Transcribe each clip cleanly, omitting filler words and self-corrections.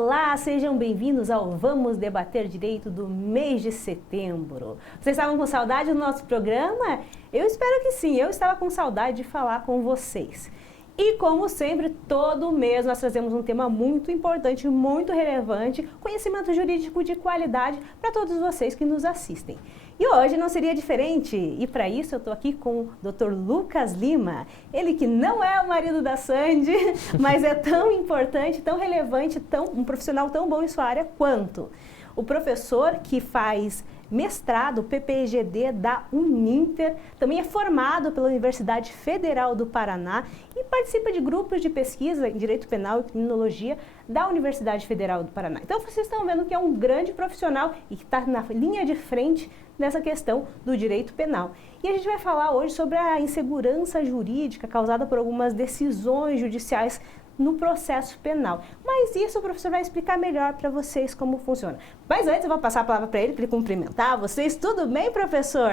Olá, sejam bem-vindos ao Vamos Debater Direito do mês de setembro. Vocês estavam com saudade do nosso programa? Eu espero que sim, eu estava com saudade de falar com vocês. E como sempre, todo mês nós trazemos um tema muito importante, muito relevante, conhecimento jurídico de qualidade para todos vocês que nos assistem. E hoje não seria diferente, e para isso eu estou aqui com o Dr. Lucas Lima, ele que não é o marido da Sandy, mas é tão importante, tão relevante, um profissional tão bom em sua área quanto o professor que faz mestrado PPGD da Uninter, também é formado pela Universidade Federal do Paraná e participa de grupos de pesquisa em Direito Penal e Criminologia da Universidade Federal do Paraná. Então vocês estão vendo que é um grande profissional e que está na linha de frente nessa questão do direito penal. E a gente vai falar hoje sobre a insegurança jurídica causada por algumas decisões judiciais no processo penal. Mas isso o professor vai explicar melhor para vocês como funciona. Mas antes eu vou passar a palavra para ele cumprimentar vocês. Tudo bem, professor?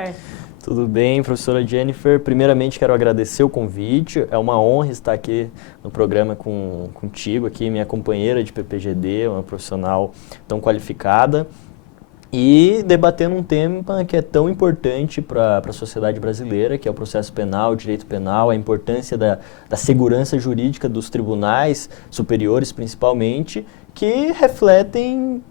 Tudo bem, professora Jennifer. Primeiramente quero agradecer o convite. É uma honra estar aqui no programa contigo, aqui, minha companheira de PPGD, uma profissional tão qualificada. E debatendo um tema que é tão importante para a sociedade brasileira, que é o processo penal, o direito penal, a importância da segurança jurídica dos tribunais superiores, principalmente, que refletem,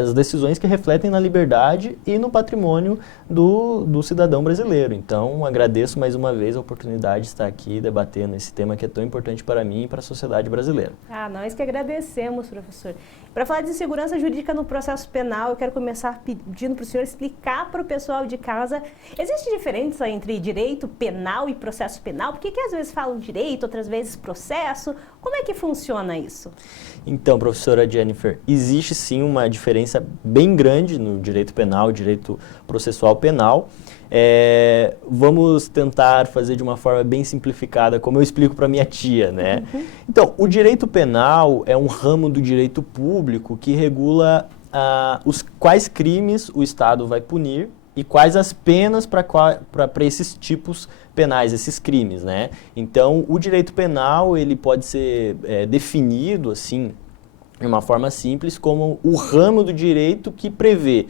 as decisões que refletem na liberdade e no patrimônio do cidadão brasileiro. Então, agradeço mais uma vez a oportunidade de estar aqui debatendo esse tema que é tão importante para mim e para a sociedade brasileira. Nós que agradecemos, professor. Para falar de segurança jurídica no processo penal, eu quero começar pedindo para o senhor explicar para o pessoal de casa, existe diferença entre direito penal e processo penal? Por que às vezes falam direito, outras vezes processo? Como é que funciona isso? Então, professora Jennifer, existe sim uma diferença bem grande no direito penal e direito processual penal. Vamos tentar fazer de uma forma bem simplificada, como eu explico para minha tia, né? Então, o direito penal é um ramo do direito público que regula quais crimes o Estado vai punir e quais as penas para esses tipos penais, esses crimes, né? Então, o direito penal, ele pode ser definido, assim, de uma forma simples, como o ramo do direito que prevê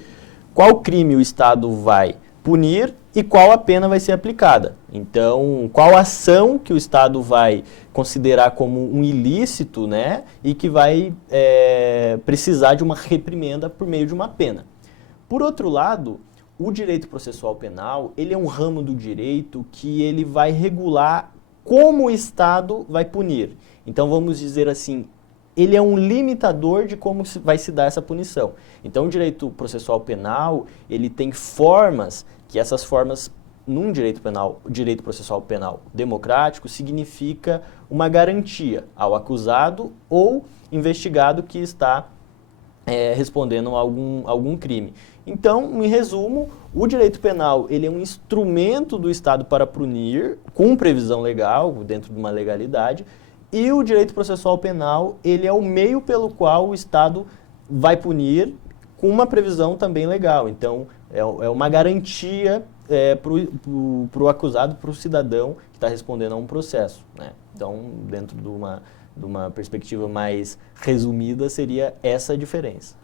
qual crime o Estado vai punir e qual a pena vai ser aplicada. Então, qual ação que o Estado vai considerar como um ilícito, né? E que vai precisar de uma reprimenda por meio de uma pena. Por outro lado, o direito processual penal, ele é um ramo do direito que ele vai regular como o Estado vai punir. Então, vamos dizer assim, ele é um limitador de como vai se dar essa punição. Então, o direito processual penal, ele tem formas, que essas formas, num direito processual penal democrático, significa uma garantia ao acusado ou investigado que está respondendo a algum crime. Então, em resumo, o direito penal ele é um instrumento do Estado para punir, com previsão legal, dentro de uma legalidade, e o direito processual penal ele é o meio pelo qual o Estado vai punir com uma previsão também legal. Então, é uma garantia para o acusado, para o cidadão que está respondendo a um processo, né? Então, dentro de uma perspectiva mais resumida, seria essa a diferença.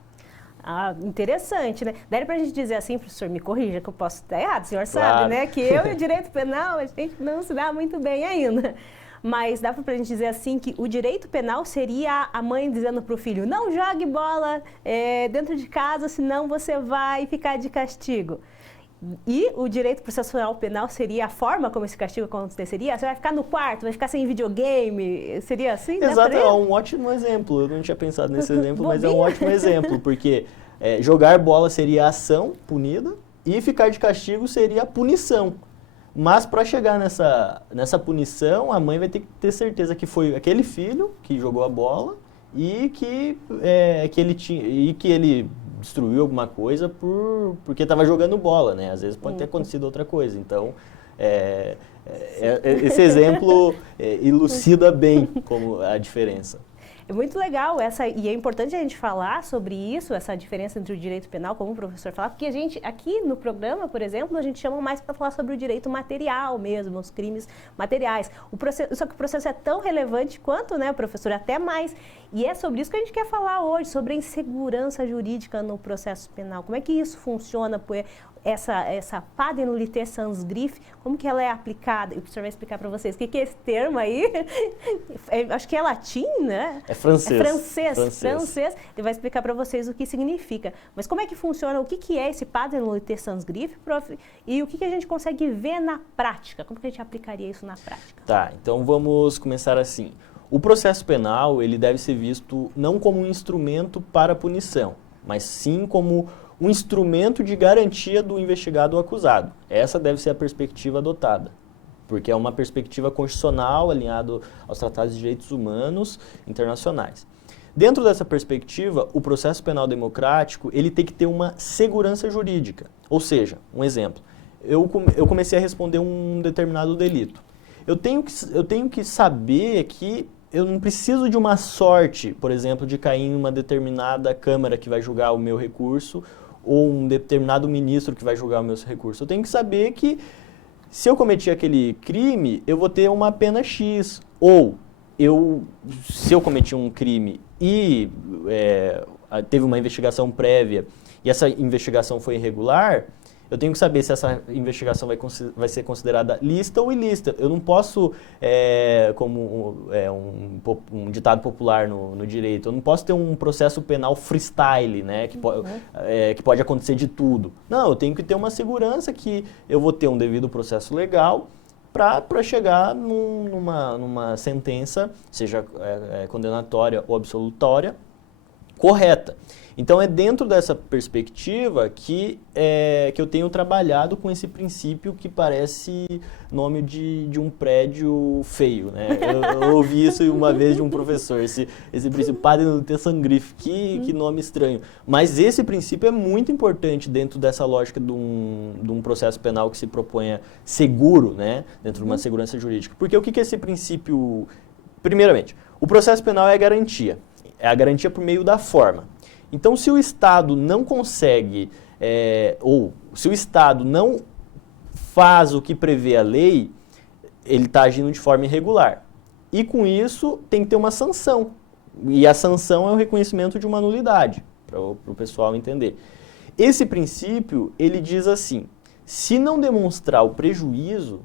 Interessante, né? Daí pra gente dizer assim, professor, me corrija que eu posso estar errado, o senhor Claro. sabe, né? Que eu e o direito penal, a gente não se dá muito bem ainda. Mas dá pra gente dizer assim que o direito penal seria a mãe dizendo pro filho, não jogue bola dentro de casa, senão você vai ficar de castigo. E o direito processual penal seria a forma como esse castigo aconteceria? Você vai ficar no quarto, vai ficar sem videogame? Seria assim? Exato, é um ótimo exemplo. Eu não tinha pensado nesse exemplo, mas é um ótimo exemplo, porque jogar bola seria a ação punida e ficar de castigo seria a punição. Mas para chegar nessa punição, a mãe vai ter que ter certeza que foi aquele filho que jogou a bola e que ele destruiu alguma coisa porque estava jogando bola, né? Às vezes pode ter acontecido outra coisa. Então, esse exemplo elucida bem como a diferença. É muito legal e é importante a gente falar sobre isso, essa diferença entre o direito penal, como o professor falava, porque a gente, aqui no programa, por exemplo, a gente chama mais para falar sobre o direito material mesmo, os crimes materiais. Só que o processo é tão relevante quanto, né, professor, até mais. E é sobre isso que a gente quer falar hoje, sobre a insegurança jurídica no processo penal. Como é que isso funciona? Essa Padenolité-Sans-Griff, como que ela é aplicada? O professor vai explicar para vocês. O que é esse termo aí? Acho que é latim, né? É francês. É francês. Ele vai explicar para vocês o que significa. Mas como é que funciona? O que é esse Padenolité-Sans-Griff, prof? E o que a gente consegue ver na prática? Como que a gente aplicaria isso na prática? Tá, então vamos começar assim. O processo penal, ele deve ser visto não como um instrumento para punição, mas sim como um instrumento de garantia do investigado ou acusado. Essa deve ser a perspectiva adotada, porque é uma perspectiva constitucional alinhada aos tratados de direitos humanos internacionais. Dentro dessa perspectiva, o processo penal democrático, ele tem que ter uma segurança jurídica. Ou seja, um exemplo, eu comecei a responder um determinado delito. Eu tenho que saber que eu não preciso de uma sorte, por exemplo, de cair em uma determinada Câmara que vai julgar o meu recurso, ou um determinado ministro que vai julgar o meu recurso. Eu tenho que saber que, se eu cometi aquele crime, eu vou ter uma pena X. Ou, se eu cometi um crime e teve uma investigação prévia e essa investigação foi irregular, eu tenho que saber se essa investigação vai ser considerada lícita ou ilícita. Eu não posso, como um ditado popular no direito, eu não posso ter um processo penal freestyle, né, que pode acontecer de tudo. Não, eu tenho que ter uma segurança que eu vou ter um devido processo legal para chegar numa sentença, seja condenatória ou absolutória, correta. Então, é dentro dessa perspectiva que eu tenho trabalhado com esse princípio que parece nome de um prédio feio, né? Eu ouvi isso uma vez de um professor, esse princípio Padenolité-Sans-Griff, que nome estranho. Mas esse princípio é muito importante dentro dessa lógica de um processo penal que se proponha seguro, né? Dentro de uma segurança jurídica. Porque o que é esse princípio? Primeiramente, o processo penal é a garantia. É a garantia por meio da forma. Então, se o Estado não consegue, ou se o Estado não faz o que prevê a lei, ele está agindo de forma irregular. E com isso, tem que ter uma sanção. E a sanção é o reconhecimento de uma nulidade, para o pessoal entender. Esse princípio, ele diz assim, se não demonstrar o prejuízo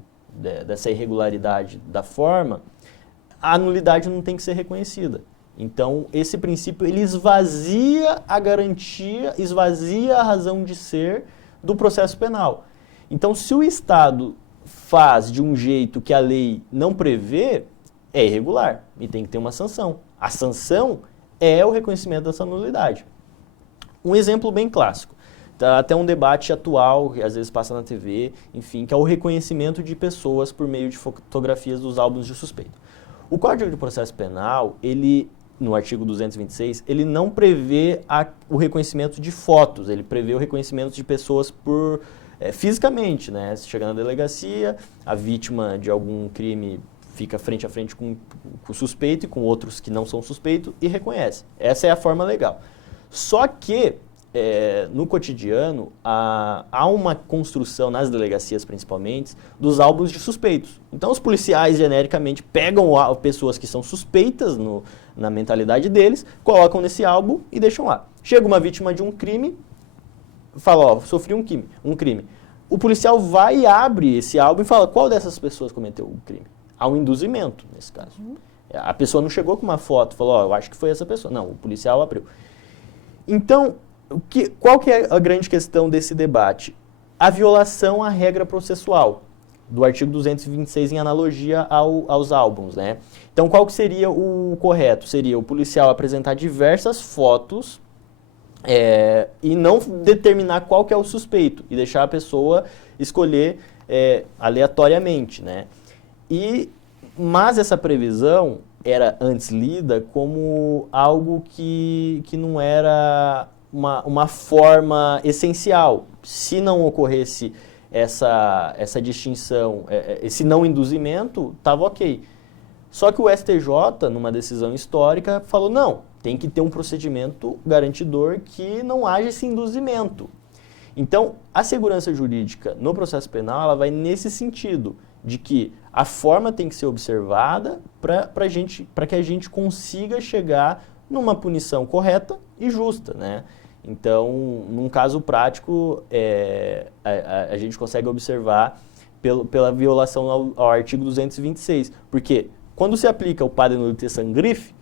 dessa irregularidade da forma, a nulidade não tem que ser reconhecida. Então, esse princípio, ele esvazia a garantia, esvazia a razão de ser do processo penal. Então, se o Estado faz de um jeito que a lei não prevê, é irregular e tem que ter uma sanção. A sanção é o reconhecimento dessa nulidade. Um exemplo bem clássico, tá até um debate atual, que às vezes passa na TV, enfim, que é o reconhecimento de pessoas por meio de fotografias dos autos de suspeito. O Código de Processo Penal, ele, no artigo 226, ele não prevê o reconhecimento de fotos, ele prevê o reconhecimento de pessoas fisicamente, né? Se chegar na delegacia, a vítima de algum crime fica frente a frente com o suspeito e com outros que não são suspeitos e reconhece. Essa é a forma legal. Só que, no cotidiano, há uma construção, nas delegacias principalmente, dos álbuns de suspeitos. Então, os policiais, genericamente, pegam pessoas que são suspeitas na mentalidade deles, colocam nesse álbum e deixam lá. Chega uma vítima de um crime, fala, sofri um crime. O policial vai e abre esse álbum e fala, qual dessas pessoas cometeu o crime? Há um induzimento, nesse caso. A pessoa não chegou com uma foto, falou, eu acho que foi essa pessoa. Não, o policial abriu. Então, qual que é a grande questão desse debate? A violação à regra processual do artigo 226 em analogia aos álbuns, né? Então, qual que seria o correto? Seria o policial apresentar diversas fotos e não determinar qual que é o suspeito e deixar a pessoa escolher aleatoriamente, né? Mas essa previsão era antes lida como algo que não era uma forma essencial. Se não ocorresse essa distinção, esse não induzimento, estava ok. Só que o STJ, numa decisão histórica, falou, não, tem que ter um procedimento garantidor que não haja esse induzimento. Então, a segurança jurídica no processo penal, ela vai nesse sentido, de que a forma tem que ser observada para que a gente consiga chegar numa punição correta e justa, né? Então, num caso prático, a gente consegue observar pela violação ao artigo 226, porque quando se aplica o padre nullité sangrif,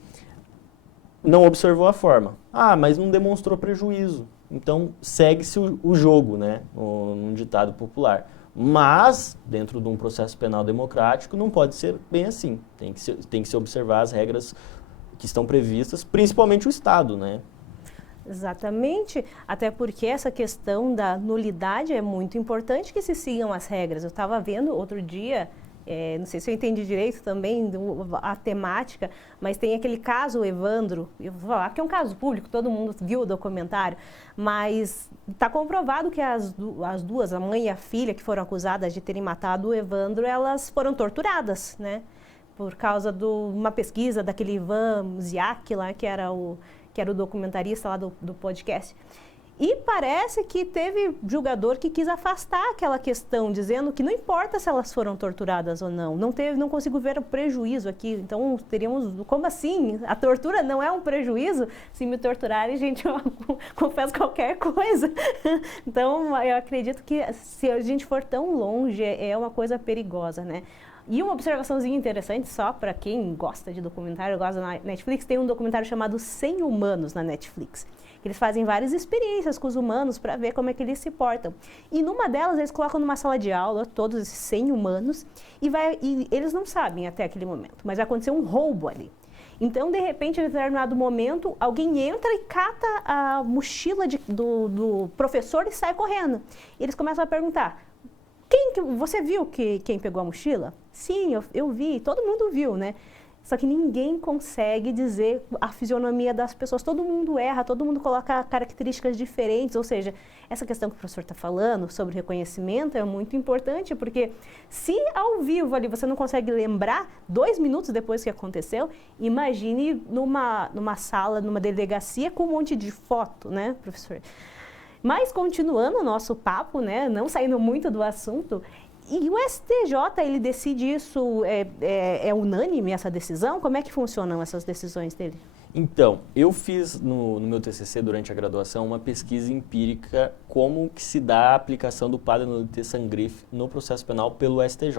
não observou a forma. Ah, mas não demonstrou prejuízo. Então, segue-se o jogo, né, num ditado popular. Mas, dentro de um processo penal democrático, não pode ser bem assim. Tem que se observar as regras que estão previstas, principalmente o Estado, né? Exatamente, até porque essa questão da nulidade é muito importante que se sigam as regras. Eu estava vendo outro dia, não sei se eu entendi direito também a temática, mas tem aquele caso, o Evandro, eu vou falar que é um caso público, todo mundo viu o documentário, mas está comprovado que as duas, a mãe e a filha, que foram acusadas de terem matado o Evandro, elas foram torturadas, né? Por causa de uma pesquisa daquele Ivan Ziak lá, que era o documentarista lá do podcast. E parece que teve julgador que quis afastar aquela questão, dizendo que não importa se elas foram torturadas ou não, não consigo ver o prejuízo aqui. Então, teríamos, como assim? A tortura não é um prejuízo? Se me torturarem, gente, eu confesso qualquer coisa. Então, eu acredito que se a gente for tão longe, é uma coisa perigosa, né? E uma observaçãozinha interessante, só para quem gosta de documentário, gosta da Netflix, tem um documentário chamado 100 Humanos na Netflix. Eles fazem várias experiências com os humanos para ver como é que eles se portam. E numa delas, eles colocam numa sala de aula todos esses 100 humanos e eles não sabem até aquele momento, mas vai acontecer um roubo ali. Então, de repente, em determinado momento, alguém entra e cata a mochila do professor e sai correndo. E eles começam a perguntar: você viu quem pegou a mochila? Sim, eu vi, todo mundo viu, né? Só que ninguém consegue dizer a fisionomia das pessoas, todo mundo erra, todo mundo coloca características diferentes, ou seja, essa questão que o professor está falando sobre reconhecimento é muito importante, porque se ao vivo ali você não consegue lembrar 2 minutos depois que aconteceu, imagine numa sala, numa delegacia com um monte de foto, né, professor? Mas continuando o nosso papo, né, não saindo muito do assunto, e o STJ, ele decide isso, é unânime essa decisão? Como é que funcionam essas decisões dele? Então, eu fiz no meu TCC, durante a graduação, uma pesquisa empírica como que se dá a aplicação do padre nullité sangrif no processo penal pelo STJ.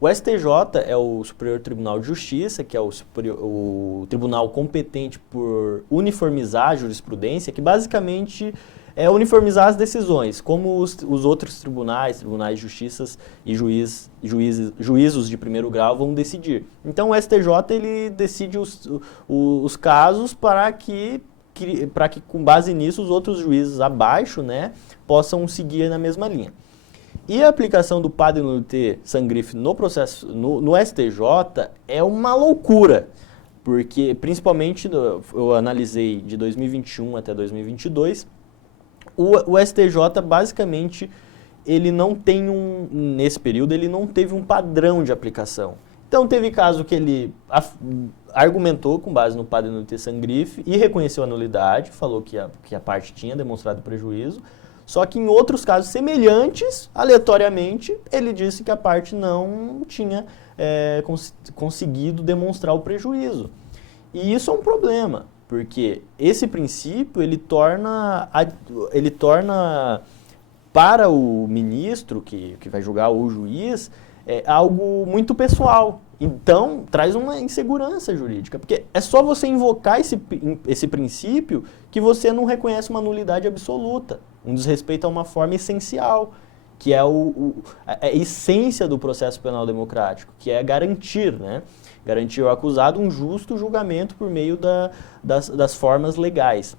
O STJ é o Superior Tribunal de Justiça, que é o tribunal competente por uniformizar a jurisprudência, que basicamente é uniformizar as decisões, como os outros tribunais de justiça e juízos de primeiro grau vão decidir. Então o STJ ele decide os casos para que com base nisso os outros juízes abaixo, né, possam seguir na mesma linha. E a aplicação do padre nullité sangrif no processo no STJ é uma loucura, porque principalmente eu analisei de 2021 até 2022. O STJ, basicamente, ele não tem nesse período, ele não teve um padrão de aplicação. Então, teve caso que ele argumentou com base no padre nullité sangrif e reconheceu a nulidade, falou que a parte tinha demonstrado prejuízo, só que em outros casos semelhantes, aleatoriamente, ele disse que a parte não tinha conseguido demonstrar o prejuízo. E isso é um problema. Porque esse princípio, ele torna para o ministro que vai julgar ou o juiz, algo muito pessoal. Então, traz uma insegurança jurídica. Porque é só você invocar esse princípio que você não reconhece uma nulidade absoluta, um desrespeito a uma forma essencial, que é a essência do processo penal democrático, que é garantir, né? Garantir ao acusado um justo julgamento por meio das formas legais.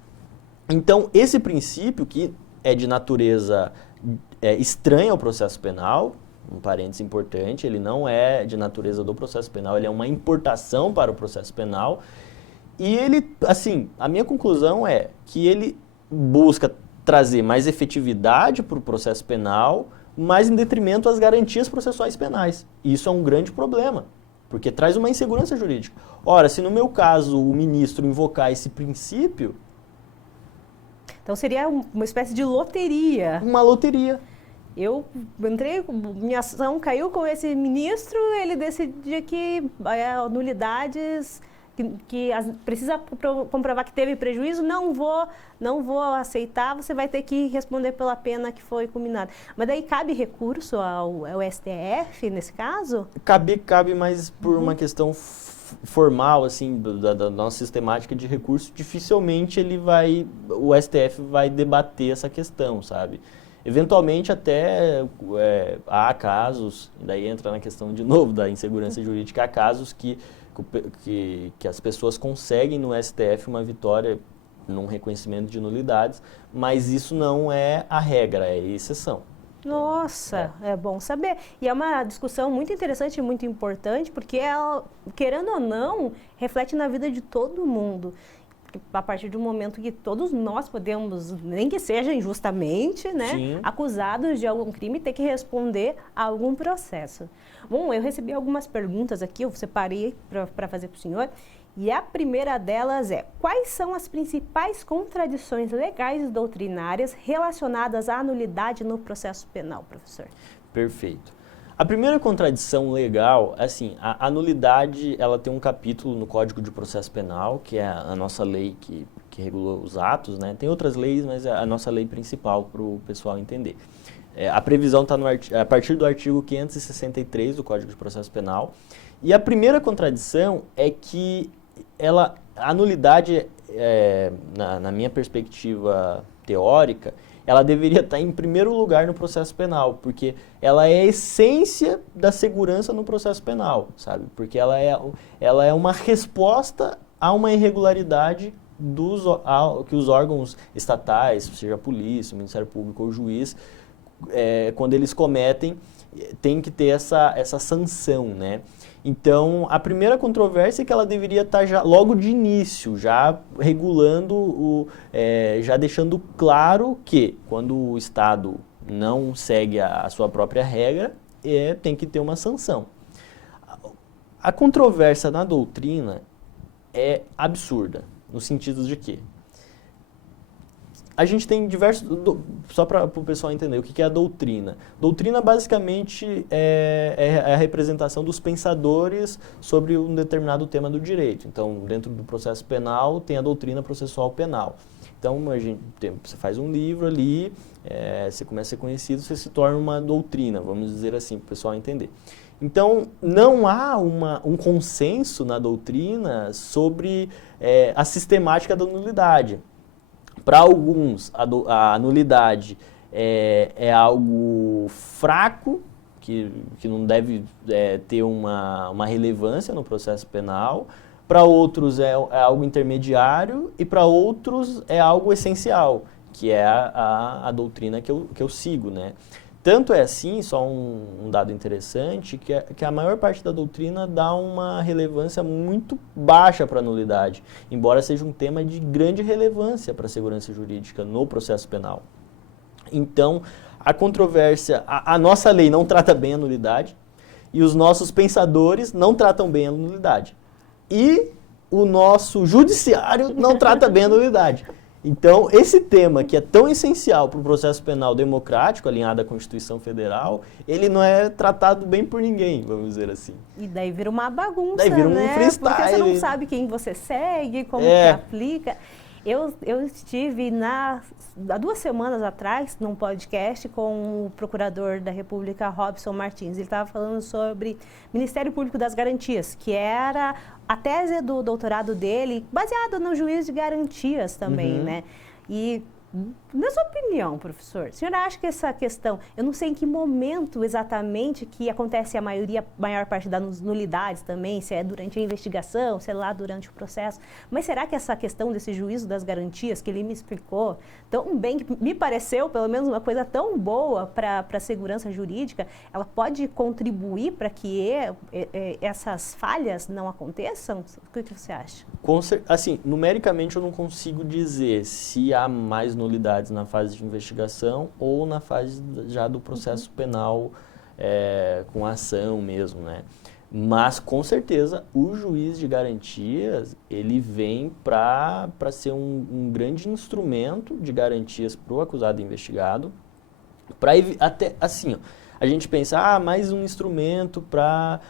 Então, esse princípio, que é de natureza estranha ao processo penal, um parênteses importante, ele não é de natureza do processo penal, ele é uma importação para o processo penal. E ele, assim, a minha conclusão é que ele busca trazer mais efetividade para o processo penal, mas em detrimento às garantias processuais penais. E isso é um grande problema. porque traz uma insegurança jurídica. Ora, se no meu caso o ministro invocar esse princípio... Então seria uma espécie de loteria. Uma loteria. Eu entrei, minha ação caiu com esse ministro, ele decidia que nulidades, precisa comprovar que teve prejuízo, não vou aceitar, você vai ter que responder pela pena que foi culminada. Mas daí cabe recurso ao STF nesse caso? Cabe, mas por uma questão formal, assim, da nossa sistemática de recurso, dificilmente o STF vai debater essa questão, sabe? Eventualmente até há casos, daí entra na questão de novo da insegurança jurídica, há casos que as pessoas conseguem no STF uma vitória num reconhecimento de nulidades, mas isso não é a regra, é exceção. Nossa, é bom saber. E é uma discussão muito interessante e muito importante, porque ela, querendo ou não, reflete na vida de todo mundo. A partir do momento que todos nós podemos, nem que seja injustamente, né, acusados de algum crime, ter que responder a algum processo. Bom, eu recebi algumas perguntas aqui, eu separei para fazer para o senhor, e a primeira delas é: quais são as principais contradições legais e doutrinárias relacionadas à nulidade no processo penal, professor? Perfeito. A primeira contradição legal, assim, a nulidade, ela tem um capítulo no Código de Processo Penal, que é a nossa lei que regula os atos, né? Tem outras leis, mas é a nossa lei principal para o pessoal entender. A previsão está a partir do artigo 563 do Código de Processo Penal. E a primeira contradição é que a nulidade, na minha perspectiva teórica, ela deveria estar em primeiro lugar no processo penal, porque ela é a essência da segurança no processo penal, sabe? Porque ela é uma resposta a uma irregularidade que os órgãos estatais, seja a polícia, o Ministério Público ou o juiz, quando eles cometem, tem que ter essa sanção, né? Então, a primeira controvérsia é que ela deveria estar já logo de início, já regulando, já deixando claro que quando o Estado não segue a sua própria regra, tem que ter uma sanção. A controvérsia na doutrina é absurda, no sentido de que a gente tem diversos... Só para o pessoal entender o que é a doutrina. Doutrina, basicamente, é a representação dos pensadores sobre um determinado tema do direito. Então, dentro do processo penal, tem a doutrina processual penal. Então, você faz um livro ali, você começa a ser conhecido, você se torna uma doutrina, vamos dizer assim, para o pessoal entender. Então, não há um consenso na doutrina sobre a sistemática da nulidade. Para alguns, a nulidade é algo fraco, que não deve ter uma relevância no processo penal. Para outros é algo intermediário e para outros é algo essencial, que é a doutrina que eu sigo, né? Tanto é assim, só um dado interessante, que a maior parte da doutrina dá uma relevância muito baixa para a nulidade, embora seja um tema de grande relevância para a segurança jurídica no processo penal. Então, a controvérsia, a nossa lei não trata bem a nulidade e os nossos pensadores não tratam bem a nulidade. E o nosso judiciário não trata bem a nulidade. Então, esse tema que é tão essencial para o processo penal democrático, alinhado à Constituição Federal, ele não é tratado bem por ninguém, vamos dizer assim. E daí vira uma bagunça, daí vira um né? freestyle. Porque você não sabe quem você segue, como que aplica. Eu estive há 2 semanas atrás num podcast com o procurador da República, Robson Martins. Ele estava falando sobre Ministério Público das Garantias, que era a tese do doutorado dele, baseada no juiz de garantias também, né? E, na sua opinião, professor, o senhor acha que essa questão, eu não sei em que momento exatamente que acontece a maior parte das nulidades também, se é durante a investigação, se é lá durante o processo, mas será que essa questão desse juízo das garantias, que ele me explicou tão bem, que me pareceu pelo menos uma coisa tão boa para a segurança jurídica, ela pode contribuir para que essas falhas não aconteçam? O que você acha? Assim, numericamente eu não consigo dizer se há mais nulidades na fase de investigação ou na fase já do processo penal com ação mesmo, né? Mas, com certeza, o juiz de garantias, ele vem para ser um grande instrumento de garantias para o acusado e investigado, para até assim, ó, a gente pensa, mais um instrumento para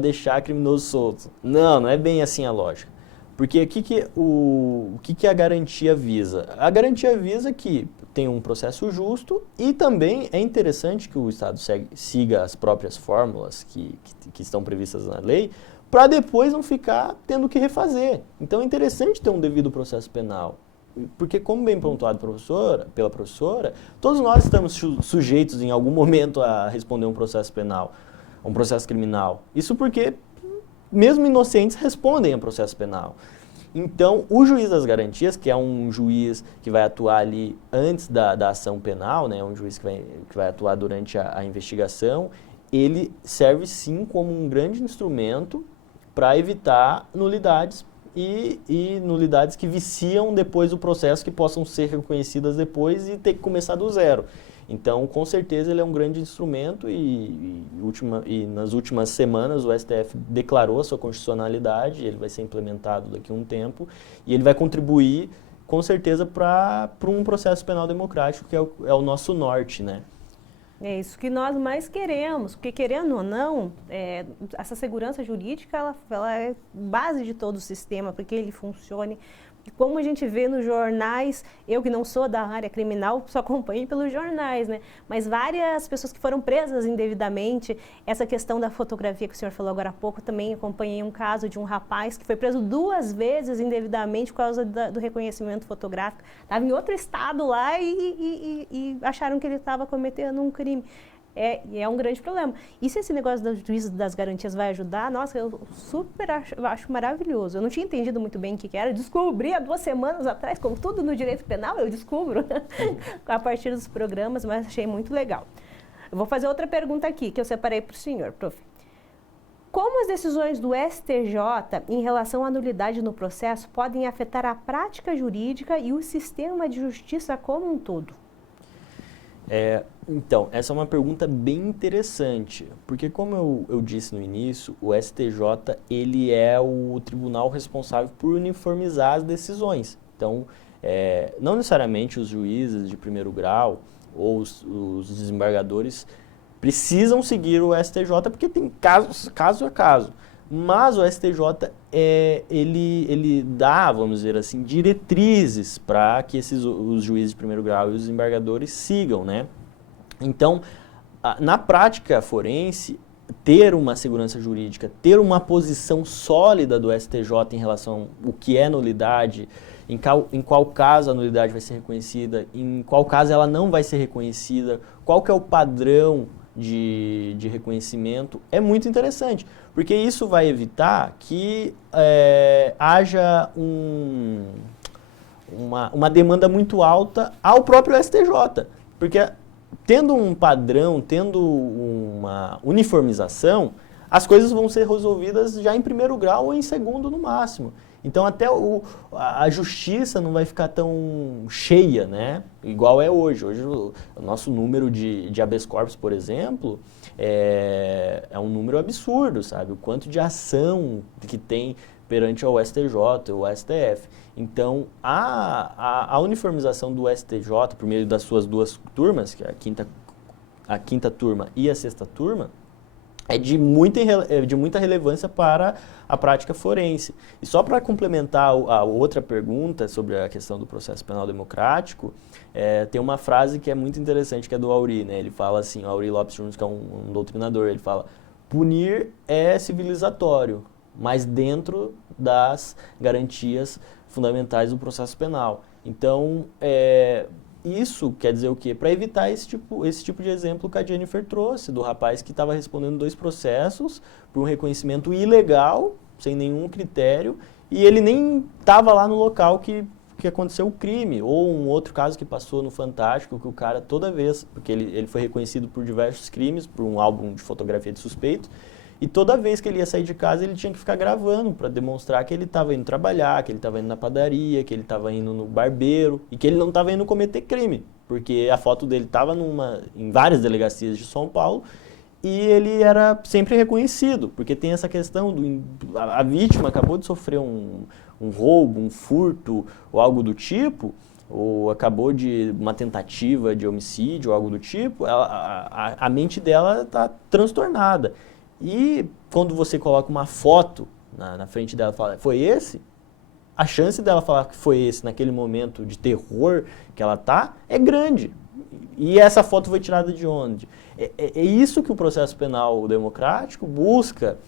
deixar criminoso solto. Não é bem assim a lógica. Porque o que a garantia visa? A garantia visa que tem um processo justo e também é interessante que o Estado siga as próprias fórmulas que estão previstas na lei para depois não ficar tendo que refazer. Então é interessante ter um devido processo penal. Porque, como bem pontuado pela professora, todos nós estamos sujeitos em algum momento a responder um processo penal, um processo criminal. Isso porque mesmo inocentes respondem a processo penal. Então, o juiz das garantias, que é um juiz que vai atuar ali antes da ação penal, né, um juiz que vai atuar durante a investigação, ele serve sim como um grande instrumento para evitar nulidades e nulidades que viciam depois o processo, que possam ser reconhecidas depois e ter que começar do zero. Então, com certeza, ele é um grande instrumento e nas últimas semanas o STF declarou a sua constitucionalidade, ele vai ser implementado daqui a um tempo e ele vai contribuir, com certeza, para um processo penal democrático, que é o nosso norte, né? É isso que nós mais queremos, porque querendo ou não, essa segurança jurídica, ela é base de todo o sistema, para que ele funcione. E como a gente vê nos jornais, eu que não sou da área criminal, só acompanho pelos jornais, né? Mas várias pessoas que foram presas indevidamente, essa questão da fotografia que o senhor falou agora há pouco, também acompanhei um caso de um rapaz que foi preso 2 vezes indevidamente por causa do reconhecimento fotográfico. Estava em outro estado lá e acharam que ele estava cometendo um crime. É um grande problema. E se esse negócio do juízo das garantias vai ajudar, nossa, eu acho maravilhoso. Eu não tinha entendido muito bem o que era, descobri há 2 semanas atrás, como tudo no direito penal, eu descubro a partir dos programas, mas achei muito legal. Eu vou fazer outra pergunta aqui, que eu separei para o senhor, prof. Como as decisões do STJ em relação à nulidade no processo podem afetar a prática jurídica e o sistema de justiça como um todo? Então, essa é uma pergunta bem interessante, porque como eu disse no início, o STJ ele é o tribunal responsável por uniformizar as decisões. Então, não necessariamente os juízes de primeiro grau ou os desembargadores precisam seguir o STJ, porque tem caso a caso. Mas o STJ, ele dá, vamos dizer assim, diretrizes para que os juízes de primeiro grau e os desembargadores sigam, né? Então, na prática forense, ter uma segurança jurídica, ter uma posição sólida do STJ em relação ao que é nulidade, em qual caso a nulidade vai ser reconhecida, em qual caso ela não vai ser reconhecida, qual que é o padrão de reconhecimento, é muito interessante, porque isso vai evitar que haja uma demanda muito alta ao próprio STJ, porque tendo um padrão, tendo uma uniformização, as coisas vão ser resolvidas já em primeiro grau ou em segundo no máximo. Então até a justiça não vai ficar tão cheia, né? Igual é hoje. Hoje o nosso número de habeas corpus, por exemplo, é um número absurdo, sabe? O quanto de ação que tem perante ao STJ, ou STF. Então, a uniformização do STJ, por meio das suas 2 turmas, que é a quinta turma e a 6ª turma, é de muita relevância para a prática forense. E só para complementar a outra pergunta sobre a questão do processo penal democrático, tem uma frase que é muito interessante, que é do Aury, né? Ele fala assim, o Aury Lopes Júnior, que é um doutrinador, ele fala: punir é civilizatório, mas dentro das garantias fundamentais do processo penal. Então, isso quer dizer o quê? Para evitar esse tipo de exemplo que a Jennifer trouxe, do rapaz que estava respondendo 2 processos por um reconhecimento ilegal, sem nenhum critério, e ele nem estava lá no local que aconteceu o crime. Ou um outro caso que passou no Fantástico, que o cara toda vez, porque ele foi reconhecido por diversos crimes, por um álbum de fotografia de suspeito, e toda vez que ele ia sair de casa, ele tinha que ficar gravando para demonstrar que ele estava indo trabalhar, que ele estava indo na padaria, que ele estava indo no barbeiro e que ele não estava indo cometer crime, porque a foto dele estava em várias delegacias de São Paulo e ele era sempre reconhecido, porque tem essa questão a vítima acabou de sofrer um roubo, um furto ou algo do tipo, ou acabou de uma tentativa de homicídio ou algo do tipo, a mente dela está transtornada. E quando você coloca uma foto na frente dela e fala, foi esse? A chance dela falar que foi esse naquele momento de terror que ela tá é grande. E essa foto foi tirada de onde? É isso que o processo penal democrático busca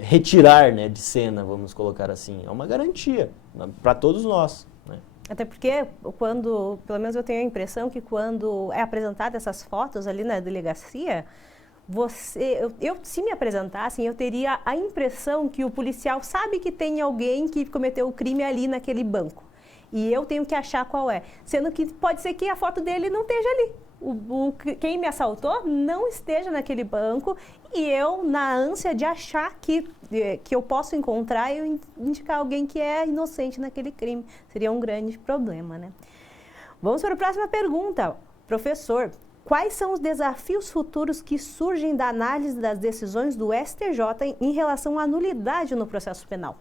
retirar, né, de cena, vamos colocar assim. É uma garantia para todos nós. Né? Até porque, pelo menos eu tenho a impressão que quando é apresentada essas fotos ali na delegacia, se me apresentassem, eu teria a impressão que o policial sabe que tem alguém que cometeu o crime ali naquele banco. E eu tenho que achar qual é. Sendo que pode ser que a foto dele não esteja ali. Quem me assaltou não esteja naquele banco e eu, na ânsia de achar que eu posso encontrar, eu indicar alguém que é inocente naquele crime. Seria um grande problema, né? Vamos para a próxima pergunta. Professor, quais são os desafios futuros que surgem da análise das decisões do STJ em relação à nulidade no processo penal?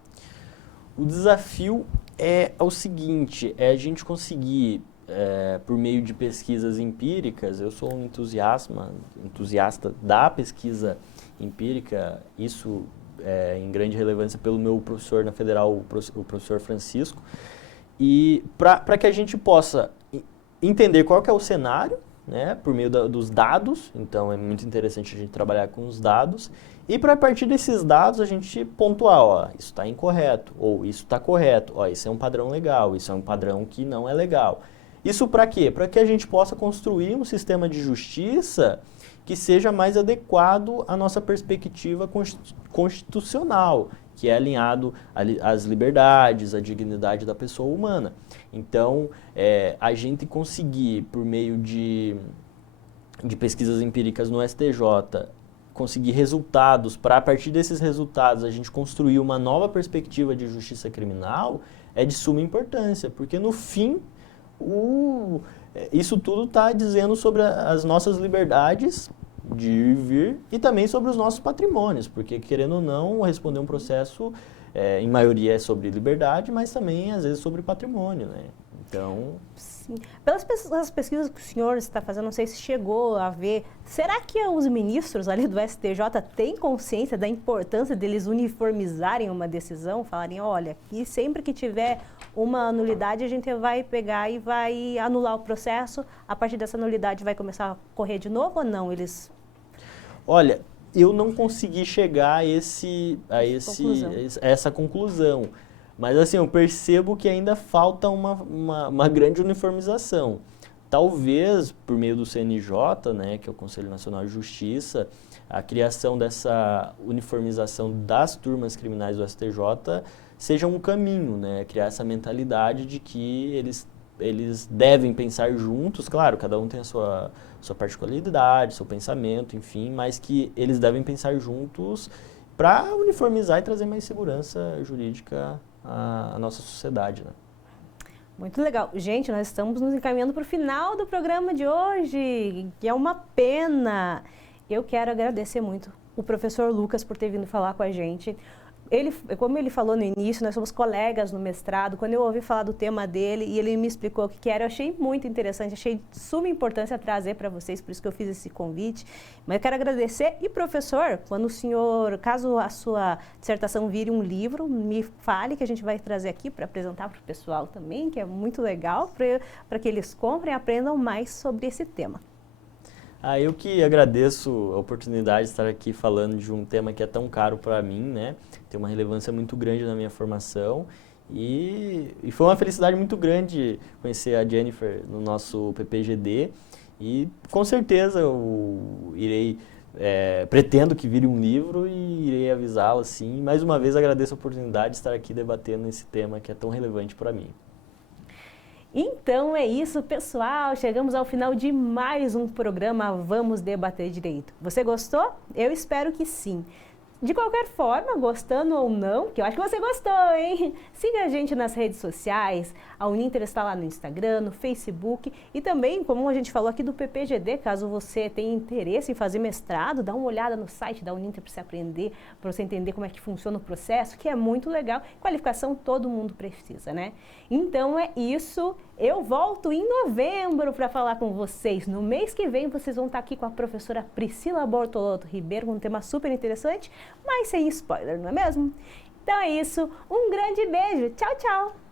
O desafio é o seguinte, é a gente conseguir, por meio de pesquisas empíricas, eu sou um entusiasta da pesquisa empírica, isso em grande relevância pelo meu professor na Federal, o professor Francisco, e para que a gente possa entender qual que é o cenário, né, por meio dos dados, então é muito interessante a gente trabalhar com os dados, e para partir desses dados a gente pontuar, ó, isso está incorreto, ou isso está correto, ó, isso é um padrão legal, isso é um padrão que não é legal. Isso para quê? Para que a gente possa construir um sistema de justiça que seja mais adequado à nossa perspectiva constitucional, que é alinhado às liberdades, à dignidade da pessoa humana. Então, a gente conseguir, por meio de pesquisas empíricas no STJ, conseguir resultados, para a partir desses resultados a gente construir uma nova perspectiva de justiça criminal, é de suma importância, porque no fim, isso tudo está dizendo sobre as nossas liberdades de ir e vir e também sobre os nossos patrimônios, porque querendo ou não, responder um processo, em maioria é sobre liberdade, mas também às vezes sobre patrimônio, né? Então... Sim. Pelas pesquisas que o senhor está fazendo, não sei se chegou a ver, será que os ministros ali do STJ têm consciência da importância deles uniformizarem uma decisão? Falarem, olha, aqui sempre que tiver uma nulidade, a gente vai pegar e vai anular o processo, a partir dessa nulidade vai começar a correr de novo ou não? Olha, eu não consegui chegar a essa conclusão. Mas assim, eu percebo que ainda falta uma grande uniformização. Talvez, por meio do CNJ, né, que é o Conselho Nacional de Justiça, a criação dessa uniformização das turmas criminais do STJ seja um caminho, né, criar essa mentalidade de que eles devem pensar juntos, claro, cada um tem a sua particularidade, seu pensamento, enfim, mas que eles devem pensar juntos para uniformizar e trazer mais segurança jurídica à nossa sociedade, né? Muito legal. Gente, nós estamos nos encaminhando para o final do programa de hoje, que é uma pena. Eu quero agradecer muito o professor Lucas por ter vindo falar com a gente. Como ele falou no início, nós somos colegas no mestrado. Quando eu ouvi falar do tema dele e ele me explicou o que era, eu achei muito interessante, achei de suma importância trazer para vocês, por isso que eu fiz esse convite. Mas eu quero agradecer. E, professor, quando o senhor, caso a sua dissertação vire um livro, me fale que a gente vai trazer aqui para apresentar para o pessoal também, que é muito legal, para que eles comprem e aprendam mais sobre esse tema. Eu que agradeço a oportunidade de estar aqui falando de um tema que é tão caro para mim, né? Tem uma relevância muito grande na minha formação e foi uma felicidade muito grande conhecer a Jennifer no nosso PPGD e com certeza eu pretendo que vire um livro e irei avisá-la, sim. Mais uma vez agradeço a oportunidade de estar aqui debatendo esse tema que é tão relevante para mim. Então é isso, pessoal. Chegamos ao final de mais um programa Vamos Debater Direito. Você gostou? Eu espero que sim. De qualquer forma, gostando ou não, que eu acho que você gostou, hein? Siga a gente nas redes sociais, a Uninter está lá no Instagram, no Facebook e também, como a gente falou aqui do PPGD, caso você tenha interesse em fazer mestrado, dá uma olhada no site da Uninter para você aprender, para você entender como é que funciona o processo, que é muito legal. Qualificação todo mundo precisa, né? Então é isso. Eu volto em novembro para falar com vocês. No mês que vem vocês vão estar aqui com a professora Priscila Bortolotto Ribeiro, com um tema super interessante, mas sem spoiler, não é mesmo? Então é isso, um grande beijo, tchau, tchau!